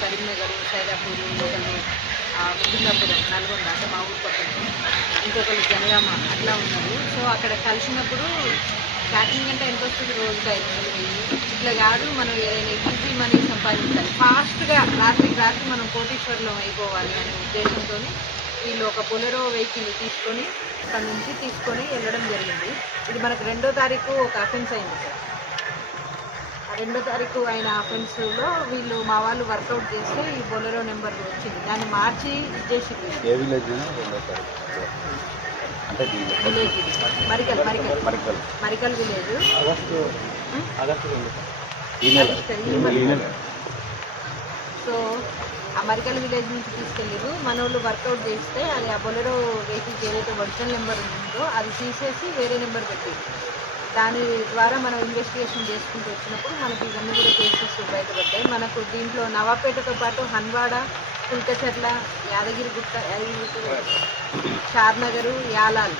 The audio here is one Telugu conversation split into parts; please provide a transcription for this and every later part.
కరీంనగర్, సైదాపూర్, ఒకళ్ళు దుర్గాపురం, నల్గొండ అంటే మా ఊరు పక్కన, ఇంకొకరు జనగామ అట్లా ఉన్నారు. సో అక్కడ కలిసినప్పుడు ప్యాకింగ్ అంటే ఎంత వస్తుంది, రోజుకి 500,000 ఇట్లా కాదు, మనం ఏదైనా ఈజీ మనీ సంపాదించాలి, ఫాస్ట్గా రాత్రికి రాత్రి మనం కోటీశ్వరులం అయిపోవాలి అనే ఉద్దేశంతో వీళ్ళు ఒక బొలెరో వెహికల్ తీసుకొని అక్కడ నుంచి తీసుకొని వెళ్ళడం జరిగింది. ఇది మనకు 2వ తారీఖు ఒక అఫెన్స్ అయింది సార్. 2వ తారీఖు అయిన అఫెన్స్లో వీళ్ళు మా వాళ్ళు వర్కౌట్ చేస్తే ఈ బొలెరో నెంబర్ వచ్చింది, దాన్ని మార్చి ఇచ్చేసి విలేజ్ మరికల్ విలేజ్. సో ఆ మరికల్ విలేజ్ నుంచి తీసుకెళ్ళారు. మన వాళ్ళు వర్కౌట్ చేస్తే అది ఆ బొలెరో వెహికల్కి ఏదైతే ఒరిజినల్ నెంబర్ ఉందో అది తీసేసి వేరే నెంబర్ పెట్టారు. దాని ద్వారా మనం ఇన్వెస్టిగేషన్ చేసుకుంటూ వచ్చినప్పుడు మనకి ఇవన్నీ కూడా కేసెస్ బయటపడ్డాయి. మనకు దీంట్లో నవాపేటతో పాటు హన్వాడ, కుల్కచర్ల, యాదగిరిగుట్ట, షాద్నగరు, యాలాల్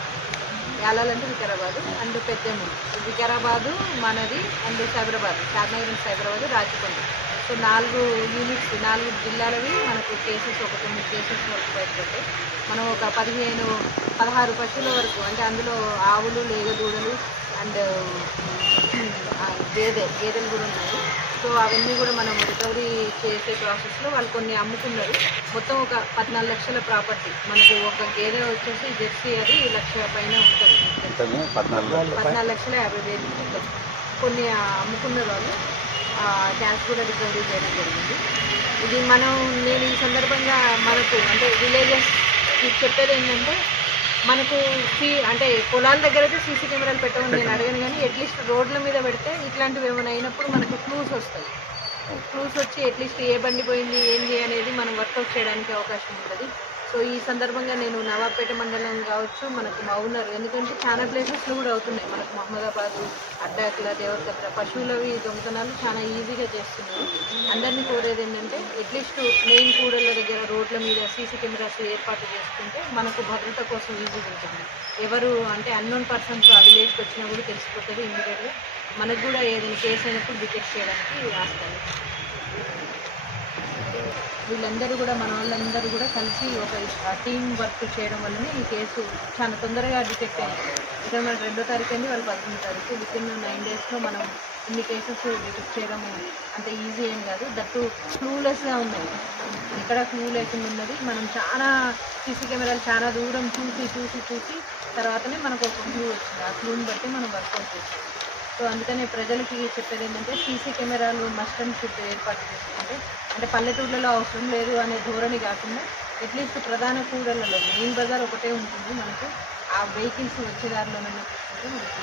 అంటే వికారాబాదు అండ్ పెద్దమూరు, వికారాబాదు మనది and Cyberabad, Shadnagar and Cyberabad, Rachakonda. So 4 units 4 జిల్లాలవి మనకు కేసెస్ ఒక 9 కేసెస్ వరకు బయటపడ్డాయి. మనం ఒక 16 పశువుల వరకు, అంటే అందులో ఆవులు, లేగదూడలు అండ్ గేదెలు కూడా ఉన్నాయి. సో అవన్నీ కూడా మనం రికవరీ చేసే ప్రాసెస్లో వాళ్ళు కొన్ని అమ్ముకున్నారు. మొత్తం ఒక 14 లక్షల ప్రాపర్టీ. మనకు ఒక గేదె వచ్చేసి జెర్సీ అది 1 లక్ష పైన ఉంటుంది, 14,50,000 ఉంటుంది. కొన్ని అమ్ముకున్న వాళ్ళు క్యాష్ కూడా రికవరీ చేయడం జరిగింది. ఇది నేను ఈ సందర్భంగా మనకు అంటే విలేజెస్ చెప్పేది ఏంటంటే, మనకు అంటే పొలాల దగ్గర అయితే సీసీ కెమెరాలు పెట్టమని నేను అడగను, కానీ అట్లీస్ట్ రోడ్ల మీద పెడితే ఇట్లాంటివి ఏమైనా అయినప్పుడు మనకు క్లూస్ వస్తాయి. క్లూస్ వచ్చి అట్లీస్ట్ ఏ బండి పోయింది ఏంది అనేది మనం వర్కౌట్ చేయడానికి అవకాశం ఉంటుంది. సో ఈ సందర్భంగా నేను నవాబ్పేట మండలం కావచ్చు, మనకు మౌనర్, ఎందుకంటే చాలా ప్లేసెస్లో కూడా అవుతున్నాయి. మనకు మహమ్మదాబాదు, అడ్డాకుల, దేవరకద్ర పశువులవి దొంగతనాలు చాలా ఈజీగా చేస్తున్నారు. అందరినీ కోరేది ఏంటంటే అట్లీస్ట్ మెయిన్ కూడళ్ళ దగ్గర రోడ్ల మీద సీసీ కెమెరాస్ ఏర్పాటు చేసుకుంటే మనకు భద్రత కోసం ఈజీగా ఉంటుంది. ఎవరు అంటే అన్నోన్ పర్సన్స్ ఆ విలేజ్కి వచ్చినా కూడా తెలిసిపోతుంది ఇమ్మీడియట్గా. మనకు కూడా ఏదైనా కేసు అయినప్పుడు డిటెక్ట్ చేయడానికి ఆస్కారం. వీళ్ళందరూ కూడా మన వాళ్ళందరూ కూడా కలిసి ఒక టీం వర్క్ చేయడం వల్లనే ఈ కేసు చాలా తొందరగా డిటెక్ట్ అయింది. ఇక్కడ మన 2వ తారీఖు అండి, వాళ్ళు 11వ తారీఖు. వితిన్ 9 డేస్లో మనం ఇన్ని కేసెస్ డిటెక్ట్ చేయడం అంత ఈజీ ఏం కాదు. దట్టు క్లూలెస్గా ఉన్నాయి, ఇక్కడ క్లూ లేకుండా ఉన్నది. మనం చాలా సీసీ కెమెరాలు చాలా దూరం చూసి తర్వాతనే మనకు ఒక క్లూ వచ్చింది. ఆ క్లూని బట్టి మనం వర్కౌట్ చేస్తాం. సో అందుకనే ప్రజలకి చెప్పేది ఏంటంటే సీసీ కెమెరాలు మస్ట్ అండ్ షుడ్ ఏర్పాటు చేసుకుంటే, అంటే పల్లెటూళ్ళలో అవసరం లేదు అనే ధోరణి కాకుండా అట్లీస్ట్ ప్రధాన కూడళ్ళలో మెయిన్ బజార్ ఒకటే ఉంటుంది, మనకు ఆ వెహికల్స్ వచ్చే దారిలోనే చూసుకుంటే మనకి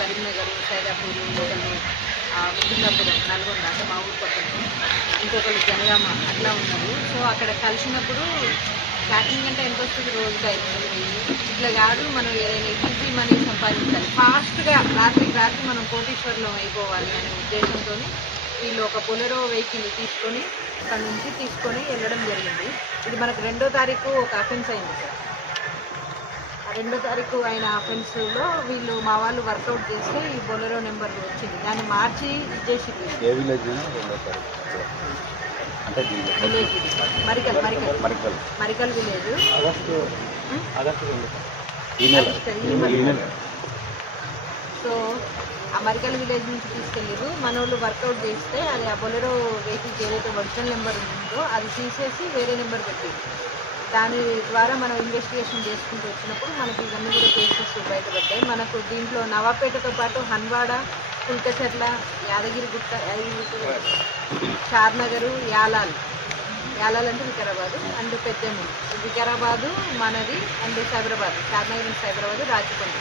కరీంనగర్, సైదాపూర్, ఒకళ్ళు దుర్గాపురం, నల్గొండ అంటే మా ఊరు పక్కన, ఇంకొకళ్ళు జనగామ అట్లా ఉన్నారు. సో అక్కడ కలిసినప్పుడు ప్యాకింగ్ అంటే ఎంత వస్తుంది, రోజుకి 500,000 ఇట్లా కాదు, మనం ఏదైనా ఈజీ మనీ సంపాదించాలి, ఫాస్ట్గా రాత్రికి రాత్రి మనం కోటీశ్వరులం అయిపోవాలి అనే ఉద్దేశంతో వీళ్ళు ఒక బొలెరో వెహికల్ తీసుకొని అక్కడ నుంచి తీసుకొని వెళ్ళడం జరిగింది. ఇది మనకు 2వ తారీఖు ఒక అఫెన్స్ అయింది సార్. 2వ తారీఖు అయిన అఫెన్స్లో వీళ్ళు మా వాళ్ళు వర్కౌట్ చేస్తే ఈ బొలెరో నెంబర్ వచ్చింది, దాన్ని మార్చి ఇచ్చేసి విలేజ్ మరికల్ విలేజ్. సో ఆ మరికల్ విలేజ్ నుంచి తీసుకెళ్ళారు. మన వాళ్ళు వర్కౌట్ చేస్తే అది ఆ బొలెరో వెహికల్కి ఏదైతే ఒరిజినల్ నెంబర్ ఉందో అది తీసేసి వేరే నెంబర్ పెట్టారు. దాని ద్వారా మనం ఇన్వెస్టిగేషన్ చేసుకుంటూ వచ్చినప్పుడు మనకి ఇవన్నీ కూడా కేసెస్ బయటపడ్డాయి. మనకు దీంట్లో నవాపేటతో పాటు హన్వాడ, కుల్కచర్ల, యాదగిరిగుట్ట, షాద్నగరు, యాలాల్ అంటే వికారాబాదు అండ్ పెద్దమూరు, వికారాబాదు మనది and Cyberabad, Shadnagar and Cyberabad, Rachakonda.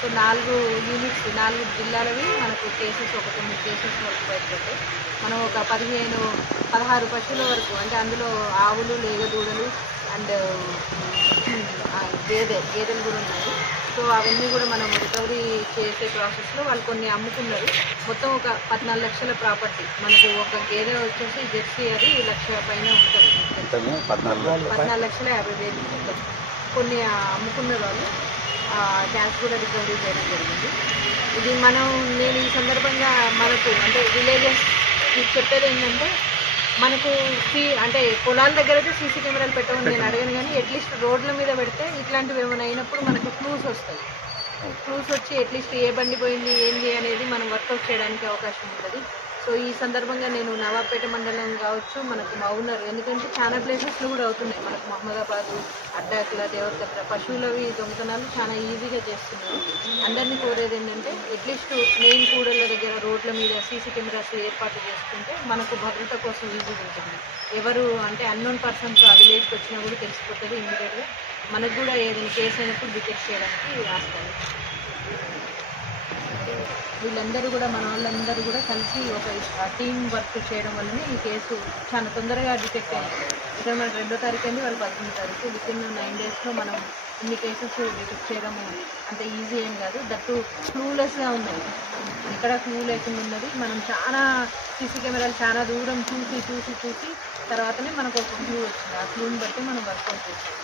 So 4 units 4 జిల్లాలవి మనకు కేసెస్ ఒక 9 కేసెస్ వరకు బయటపడ్డాయి. మనం ఒక 16 పశువుల వరకు, అంటే అందులో ఆవులు, లేగదూడలు అండ్ గేదెలు కూడా ఉన్నాయి. సో అవన్నీ కూడా మనం రికవరీ చేసే ప్రాసెస్లో వాళ్ళు కొన్ని అమ్ముకున్నారు. మొత్తం ఒక 14 లక్షల ప్రాపర్టీ. మనకు ఒక గేదె వచ్చేసి జెర్సీ అది 1 లక్ష పైన ఉంటుంది. 14,50,000 మొత్తం. కొన్ని అమ్ముకున్నారు వాళ్ళు. క్యాష్ కూడా రికవరీ చేయడం జరిగింది. ఇది నేను ఈ సందర్భంగా మనకు అంటే విలేజెస్ చెప్పేది ఏంటంటే, మనకు అంటే పొలాల దగ్గర అయితే సీసీ కెమెరాలు పెట్టమని నేను అడగను, కానీ అట్లీస్ట్ రోడ్ల మీద పెడితే ఇట్లాంటివి ఏమైనా అయినప్పుడు మనకు క్లూస్ వస్తాయి. క్లూస్ వచ్చి అట్లీస్ట్ ఏ బండి పోయింది ఏంది అనేది మనం వర్కౌట్ చేయడానికి అవకాశం ఉంటుంది. సో ఈ సందర్భంగా నేను నవాబ్పేట మండలం కావచ్చు, మనకు మౌనర్, ఎందుకంటే చాలా ప్లేసెస్లో కూడా అవుతున్నాయి. మనకు మహమ్మదాబాదు, అడ్డాకుల, దేవరకద్ర పశువులవి దొంగతనాలు చాలా ఈజీగా చేస్తున్నారు. అందరినీ కోరేది ఏంటంటే, అట్లీస్ట్ మెయిన్ కూడళ్ళ దగ్గర రోడ్ల మీద సీసీ కెమెరాస్ ఏర్పాటు చేసుకుంటే మనకు భద్రత కోసం ఈజీగా ఉంటుంది. ఎవరు అంటే అన్నోన్ పర్సన్స్ ఆ విలేజ్కి వచ్చినా కూడా తెలిసిపోతుంది ఇమ్మీడియట్గా. మనకు కూడా ఏదైనా కేసు అయినప్పుడు డిటెక్ట్ చేయడానికి ఆస్కారం. వీళ్ళందరూ కూడా మన వాళ్ళందరూ కూడా కలిసి ఒక టీం వర్క్ చేయడం వల్లనే ఈ కేసు చాలా తొందరగా డిటెక్ట్ అయింది. ఇక్కడ మన 2వ తారీఖు అండి, వాళ్ళు 11వ తారీఖు. వితిన్ 9 డేస్లో మనం ఇన్ని కేసెస్ డిటెక్ట్ చేయడము అంత ఈజీ ఏం కాదు. దట్టు క్లూలెస్గా ఉన్నది, ఎక్కడ క్లూ లేకుండా ఉన్నది. మనం చాలా సీసీ కెమెరాలు చాలా దూరం చూసి తర్వాతనే మనకు ఒక క్లూ వచ్చింది. ఆ క్లూని బట్టి మనం వర్కౌట్ చేస్తాం.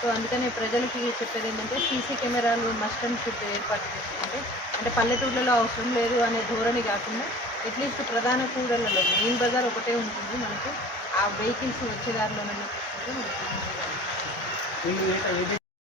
సో అందుకనే ప్రజలకి చెప్పేది ఏంటంటే, సీసీ కెమెరాలు మస్ట్ అండ్ షుడ్ ఏర్పాటు చేసుకుంటే, అంటే పల్లెటూళ్ళలో అవసరం లేదు అనే ధోరణి కాకుండా అట్లీస్ట్ ప్రధాన కూడళ్లలో మెయిన్ బజార్ ఒకటే ఉంటుంది మనకు, ఆ వెహికల్స్ వచ్చే దారిలోనైనా చూసుకుంటే మనకి